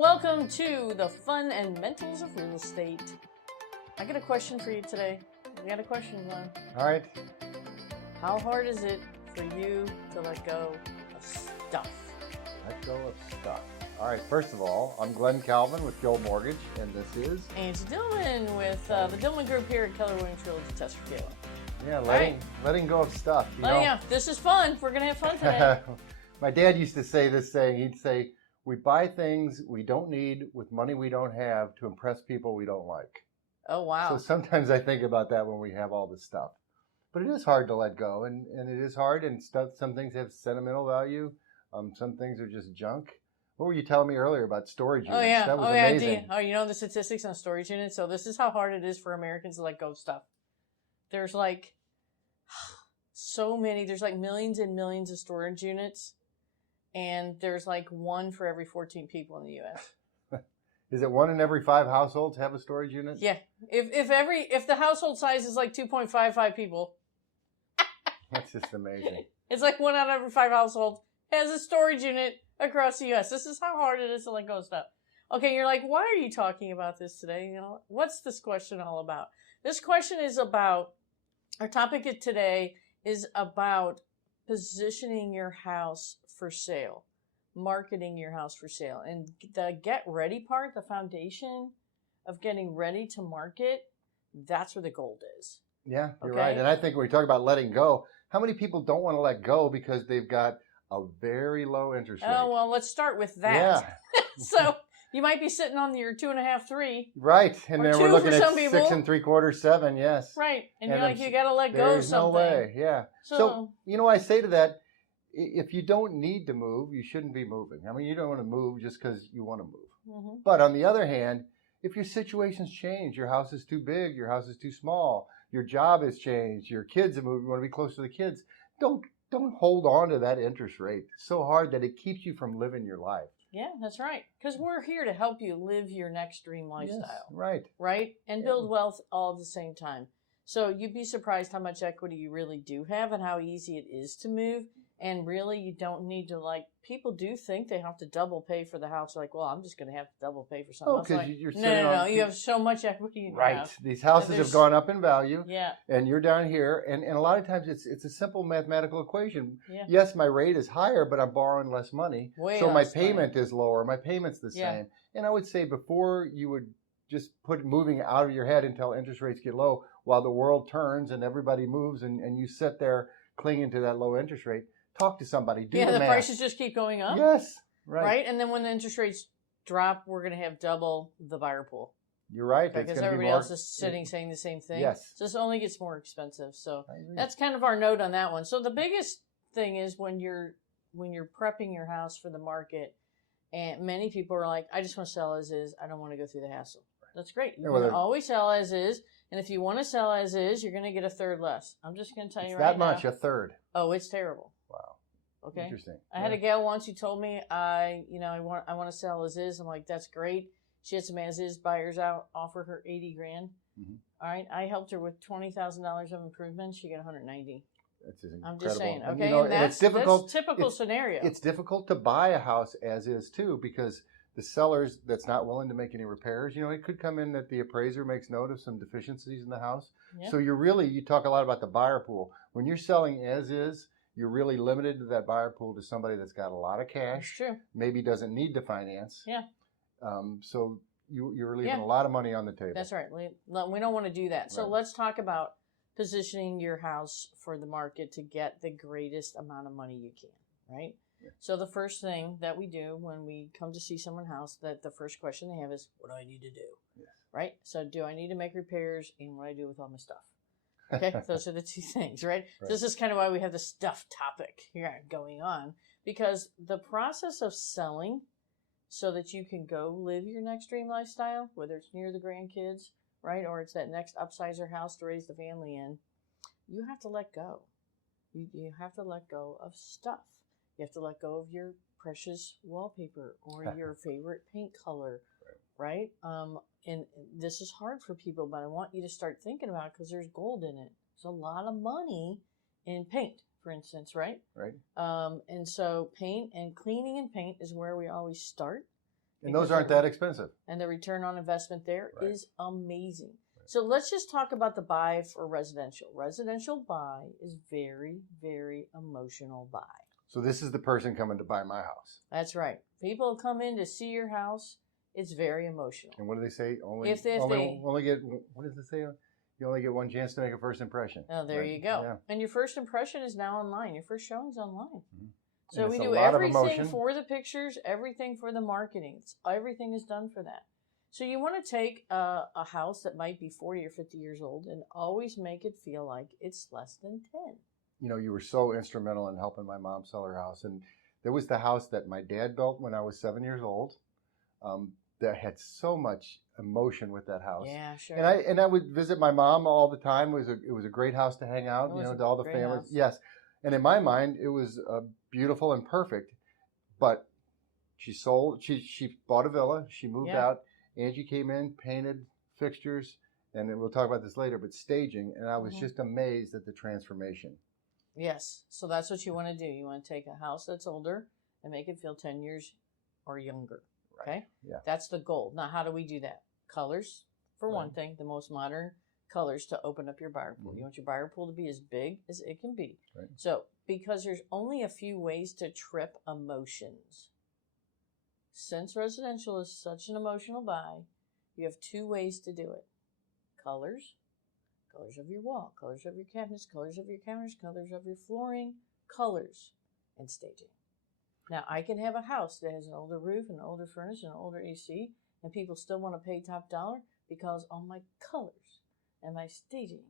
Welcome to the fun and mentals of real estate. I got a question for you today. I got a question, Glenn. All right. How hard is it for you to let go of stuff? Let go of stuff. All right. First of all, I'm Glen Calvin with Gil Mortgage, and this is Angela Dillmon with the Dillmon Group here at Keller, Realty, Chesterfield. Yeah, letting go of stuff. This is fun. We're gonna have fun today. My dad used to say this saying. He'd say, "We buy things we don't need with money we don't have to impress people we don't like." Oh wow! So sometimes I think about that when we have all this stuff, but it is hard to let go, and it is hard. And stuff. Some things have sentimental value. Some things are just junk. What were you telling me earlier about storage units? Oh yeah, That was amazing. You know the statistics on storage units. So this is how hard it is for Americans to let go of stuff. There's like so many. There's like millions and millions of storage units, and there's like one for every 14 people in the U.S. Is it 1 in every 5 households have a storage unit? Yeah. If the household size is like 2.55 people, That's just amazing. it's like 1 out of every 5 households has a storage unit across the U.S. This is how hard it is to let go of stuff. Okay, you're like, why are you talking about this today? You know, what's this question all about? This question is about, our topic today is about positioning your house for sale, marketing your house for sale. And the get ready part, the foundation of getting ready to market, that's where the gold is. Yeah, you're Okay? right. And I think when we talk about letting go, how many people don't want to let go because they've got a very low interest rate? Oh, well, let's start with that. Yeah. So you might be sitting on your 2.5, 3. Right. And Or then 2 we're looking for at some 6 people. 3/4, 7, yes. Right. And And you're like, I'm- you got to let go of There's something. no way. Yeah. So, I say to that, if you don't need to move, you shouldn't be moving. I mean, you don't want to move just because you want to move. Mm-hmm. But on the other hand, if your situation's changed, your house is too big, your house is too small, your job has changed, your kids have moved, you want to be close to the kids, don't hold on to that interest rate. It's so hard that it keeps you from living your life. Yeah, that's right. Because we're here to help you live your next dream lifestyle. Yes, right. Right? And build wealth all at the same time. So you'd be surprised how much equity you really do have and how easy it is to move. And really, you don't need to, people do think they have to double pay for the house. Like, well, I'm just going to have to double pay for something else. Because Like, you're no. You have so much equity in your Right. house. These houses have gone up in value. Yeah. And you're down here. And a lot of times it's a simple mathematical equation. Yeah. Yes, my rate is higher, but I'm borrowing less money. So my less money. payment is lower. My payment's the Yeah. same. And I would say before you would just put moving out of your head until interest rates get low while the world turns and everybody moves and you sit there clinging to that low interest rate, talk to somebody. Do the math. Prices just keep going up. Yes. Right. Right? And then when the interest rates drop, we're going to have double the buyer pool. You're right. Because everybody else is saying the same thing. Yes. So this only gets more expensive. So I agree. that's kind of our note on that one. So the biggest thing is when you're prepping your house for the market, and many people are like, I just want to sell as is. I don't want to go through the hassle. That's great. You can always sell as is. And if you want to sell as is, you're going to get a third less. I'm just going to tell you right now. That much, a third. Oh, it's terrible. Wow. Okay. Interesting. I had a gal once who told me I want to sell as is. I'm like, that's great. She had some as is buyers out, offer her $80,000. Mm-hmm. All right. I helped her with $20,000 of improvements. She got 190. That's incredible. I'm just saying. Okay. And that's it's difficult. That's typical scenario. It's difficult to buy a house as is too, because the sellers that's not willing to make any repairs, it could come in that the appraiser makes note of some deficiencies in the house. Yeah. So you talk a lot about the buyer pool. When you're selling as is, you're really limited to that buyer pool to somebody that's got a lot of cash. That's true. Maybe doesn't need to finance. Yeah. So you're leaving a lot of money on the table. That's right. We don't want to do that. So Right. let's talk about positioning your house for the market to get the greatest amount of money you can, right? Yeah. So the first thing that we do when we come to see someone's house, that the first question they have is, what do I need to do? Yes. Right? So do I need to make repairs, and what do I do with all my stuff? Okay, those are the two things, right? So this is kind of why we have the stuff topic here going on, because the process of selling so that you can go live your next dream lifestyle, whether it's near the grandkids, right, or it's that next upsizer house to raise the family in, you have to let go. You have to let go of stuff. You have to let go of your precious wallpaper or your favorite paint color, right? And this is hard for people, but I want you to start thinking about it because there's gold in it. There's a lot of money in paint, for instance, right? Right. And so paint and cleaning and paint is where we always start. And those aren't that expensive. And the return on investment there Right. is amazing. So let's just talk about the buy for residential. Residential buy is very, very emotional buy. So this is the person coming to buy my house. That's right. People come in to see your house. It's very emotional. And what do they say? Only get, what does it say? You only get one chance to make a first impression. Oh, there right? you go. Yeah. And your first impression is now online. Your first showing's online. Mm-hmm. So and we it's do a lot of everything emotion. for the pictures, everything for the marketing. Everything is done for that. So you want to take a house that might be 40 or 50 years old and always make it feel like it's less than 10. You know, you were so instrumental in helping my mom sell her house. And there was the house that my dad built when I was 7 years old. That had so much emotion with that house. Yeah, sure. And I would visit my mom all the time. It was a great house to hang out, to all the families. House. Yes. And in my mind, it was beautiful and perfect. But she bought a villa. She moved out. Angie came in, painted fixtures, and we'll talk about this later, but staging. And I was just amazed at the transformation. Yes. So that's what you want to do. You want to take a house that's older and make it feel 10 years or younger. Okay? Yeah. That's the goal. Now, how do we do that? Colors, for one thing, the most modern colors to open up your buyer pool. You want your buyer pool to be as big as it can be. Right. So, because there's only a few ways to trip emotions. Since residential is such an emotional buy, you have 2 ways to do it. Colors of your wall, colors of your cabinets, colors of your counters, colors of your flooring, colors, and staging. Now, I can have a house that has an older roof, an older furnace, and an older AC, and people still want to pay top dollar because all my colors and my staging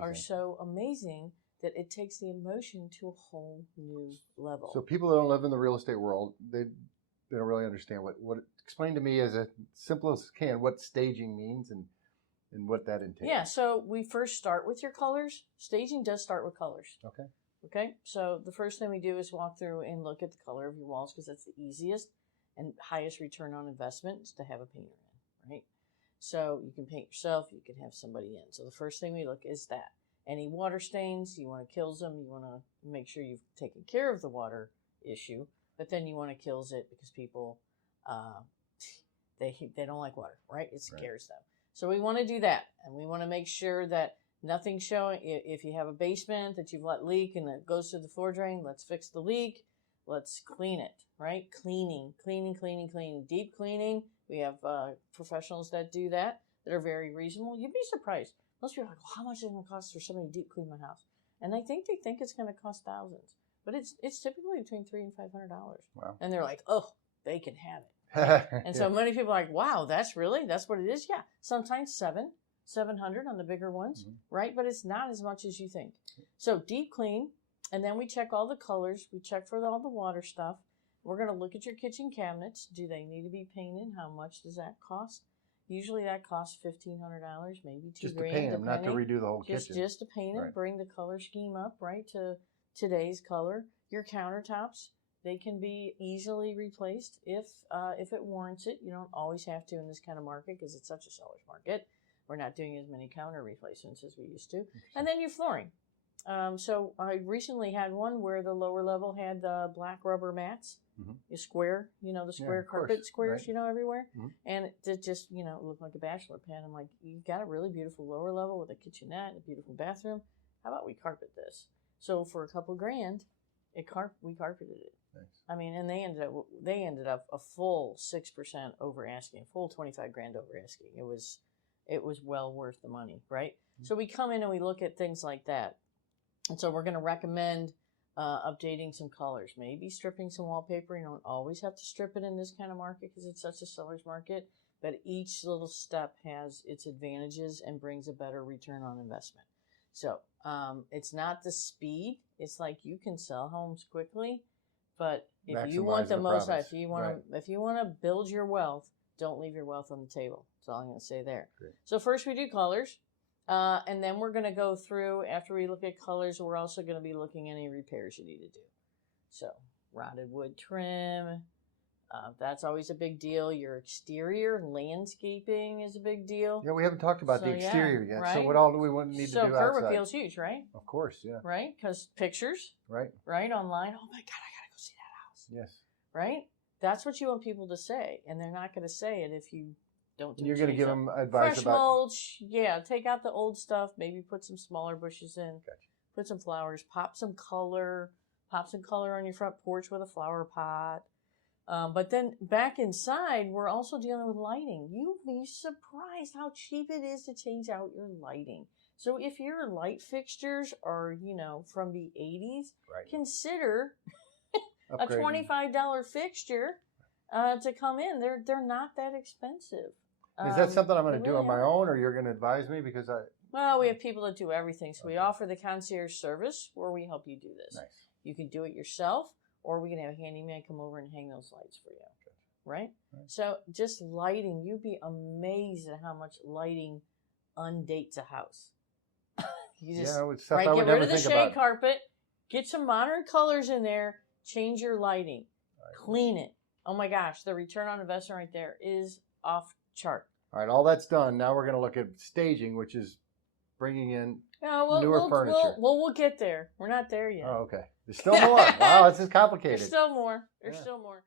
are so amazing that it takes the emotion to a whole new level. So people that don't live in the real estate world, they don't really understand what. Explain to me as simple as can what staging means and what that entails. Yeah, so we first start with your colors. Staging does start with colors. Okay, so the first thing we do is walk through and look at the color of your walls because that's the easiest and highest return on investment is to have a painter in, right? So you can paint yourself, you can have somebody in. So the first thing we look is that. Any water stains, you want to kill them, you want to make sure you've taken care of the water issue, but then you want to kill it because people, they don't like water, right? It scares them. So we want to do that, and we want to make sure that nothing's showing. If you have a basement that you've let leak and it goes through the floor drain, let's fix the leak. Let's clean it, right? Cleaning. Deep cleaning. We have professionals that do that are very reasonable. You'd be surprised. Most people are like, well, how much is it going to cost for somebody to deep clean my house? And they think it's going to cost thousands. But it's typically between $300 and $500. Wow. And they're like, oh, they can have it. And so many people are like, wow, that's what it is? Yeah. Sometimes 700 on the bigger ones, right? But it's not as much as you think. So deep clean, and then we check all the colors. We check for all the water stuff. We're going to look at your kitchen cabinets. Do they need to be painted? How much does that cost? Usually that costs $1,500, maybe $2,000. Just to paint them, not to redo the whole kitchen. Just to paint them, bring the color scheme up, right, to today's color. Your countertops, they can be easily replaced if it warrants it. You don't always have to in this kind of market because it's such a seller's market. We're not doing as many counter replacements as we used to. And then your flooring. So I recently had one where the lower level had the black rubber mats, the square, the square carpet squares, everywhere. And it just, looked like a bachelor pad. I'm like, you've got a really beautiful lower level with a kitchenette, a beautiful bathroom. How about we carpet this? So for a couple grand, we carpeted it. Nice. I mean, and they ended up a full 6% over asking, full $25,000 over asking. It was well worth the money, right? So we come in and we look at things like that. And so we're going to recommend updating some colors, maybe stripping some wallpaper. You don't always have to strip it in this kind of market because it's such a seller's market, but each little step has its advantages and brings a better return on investment. So it's not the speed. It's like you can sell homes quickly, but if you want if you want to build your wealth, don't leave your wealth on the table. That's all I'm going to say there. Great. So first we do colors. And then we're going to go through, after we look at colors, we're also going to be looking at any repairs you need to do. So rotted wood trim, that's always a big deal. Your exterior landscaping is a big deal. Yeah, we haven't talked about the exterior yet. Right? So what all do we need to do outside? So curb appeal's huge, right? Of course, yeah. Right? Because pictures. Right. Right, online. Oh my God, I got to go see that house. Yes. Right? That's what you want people to say, and they're not going to say it if you don't do You're going to give change them up. advice Fresh about mulch, yeah, take out the old stuff, maybe put some smaller bushes in, Gotcha. put some flowers, pop some color on your front porch with a flower pot. But then back inside, we're also dealing with lighting. You'd be surprised how cheap it is to change out your lighting. So if your light fixtures are, from the 80s, right. consider a Upgrading. $25 fixture to come in. They're not that expensive. Is that something I'm going to they do really on my aren't. own, or you're going to advise me? Because Well, we have people that do everything. So we Okay. offer the concierge service where we help you do this. Nice. You can do it yourself, or we can have a handyman come over and hang those lights for you. Okay. Right? Right. So just lighting, you'd be amazed at how much lighting undates a house. You just it's stuff I get would rid never of the think shade about. carpet, get some modern colors in there, change your lighting, Right. clean it. Oh my gosh, the return on investment right there is off chart. All right, all that's done. Now we're going to look at staging, which is bringing in No, newer furniture. We'll get there. We're not there yet. Oh, okay. There's still more. Wow, this is complicated. There's still more. Yeah. Still more.